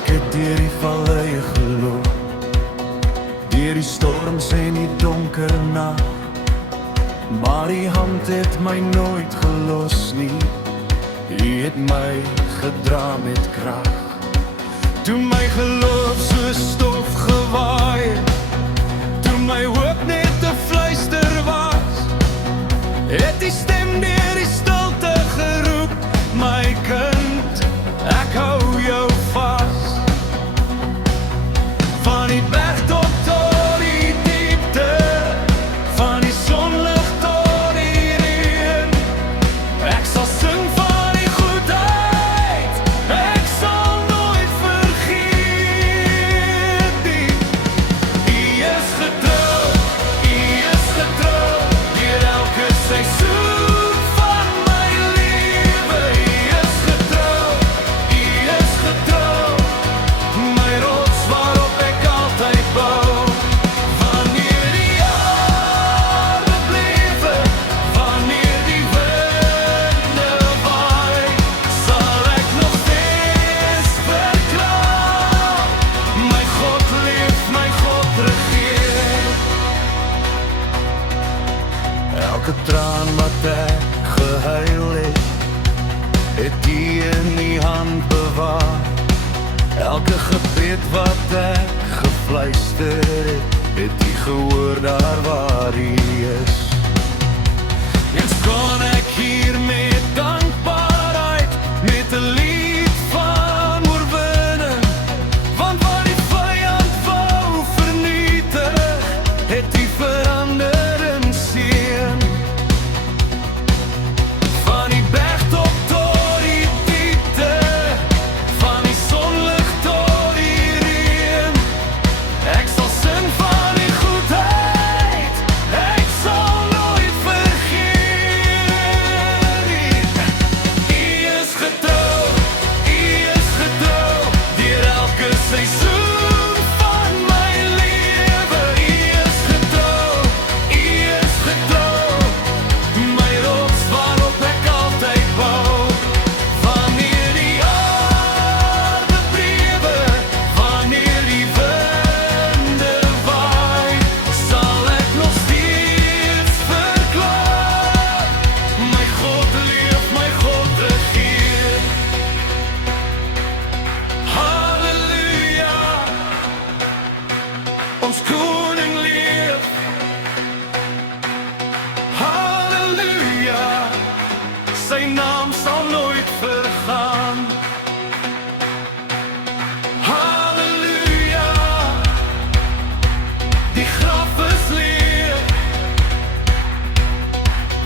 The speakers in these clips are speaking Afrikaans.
Ek het deur die valleie geloop, deur die storms en die donker nag, maar die hand het my nooit gelos nie. U het my gedra met krag. Toe my geloof so stof gewaai het, toe my hoop net 'n fluister was, het die stem deur die stilte geroep, my kind, ek hou jou vas. Van die bergtop tot die diepte, van die sonlig tot die reën, ek sal sing van die goedheid, ek sal nooit vergeet nie. U is getrou, deur elke seisoen van my lewe. U is getrou, my rots waarop ek altyd bou. Wanneer die aarde bewe, wanneer die winde waai, sal ek nog steeds verklaar, my God leef, my God regeer. Elke traan wat ek gehuil het, het U in die hand bewaar. Elke gebed wat ek gefluister het, het U gehoor daar waar U is. Eens kon ek hier met dankbaarheid, met 'n lied van oorwinning, want wat die vyand wou vernietig, het U verander in seën. Van die bergtop tot die diepte, van die sonlig tot die reën, ek sal sing van die goedheid, ek sal nooit vergeet nie. U is getrou, deur elke seisoen van my lewe. U is getrou, my rots waarop ek altyd bou. Wanneer die aarde bewe, wanneer die winde waai, sal ek nog steeds verklaar, my God leef, my God regeer. Halleluja, ons koning leef. Halleluja, sy naam sal nooit vergaan. Halleluja, die graf is leeg.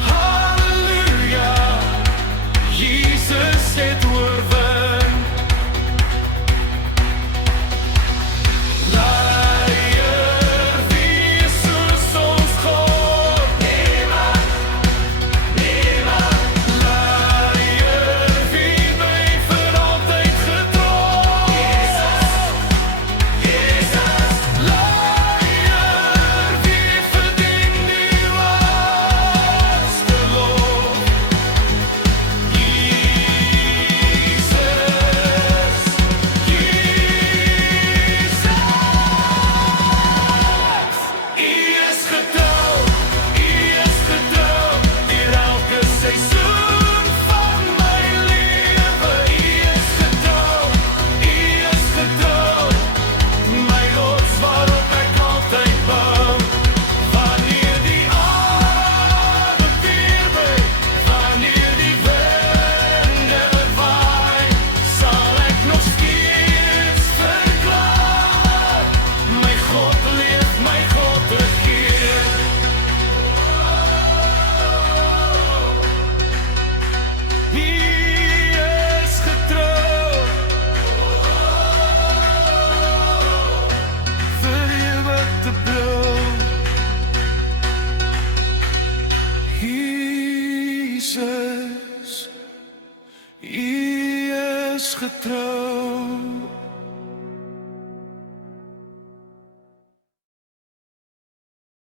Halleluja, Jesus het oorwin. Leier, wie is soos ons God? Niemand. Leier, wie bly vir altyd getrou? Jesus. Leier, wie verdien die laaste lof? Jesus. U is getrou, deur elke seisoen van my lewe. U is getrou, my rots waarop ek altyd bou. Wanneer die aarde bewe, wanneer die winde waai, sal ek nog steeds verklaar, my God leef, my God regeer. U is getrou, vir ewig te blou. Jesus, U is getrou.